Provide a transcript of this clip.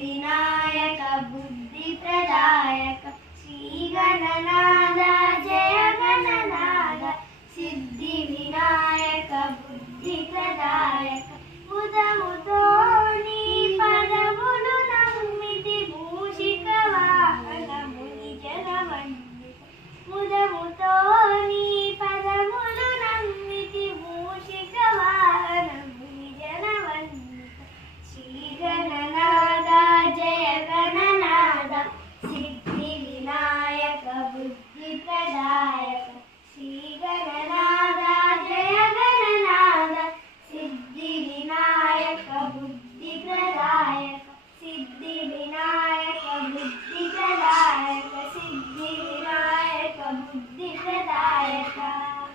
विनायक बुद्धि प्रदायक श्री गणनाथ जय गणनाथ सिद्धि विनायक बुद्धि प्रदायक मुदमुतो नी पदमुलु नम्मिति मूषिक वाहन मुनि जन वन्दित मुदमुतो नी पदमुलु नम्मिति मूषिक वाहन मुनि जन वन्दित श्री गणनाथ जय गणनाथ सिद्धि विनायक बुद्धि प्रदायक श्री गणनाथ जय गणनाथ सिद्धि विनायक बुद्धि प्रदायक सिद्धि विनायक बुद्धि प्रदायक सिद्धि विनायक बुद्धि प्रदायक।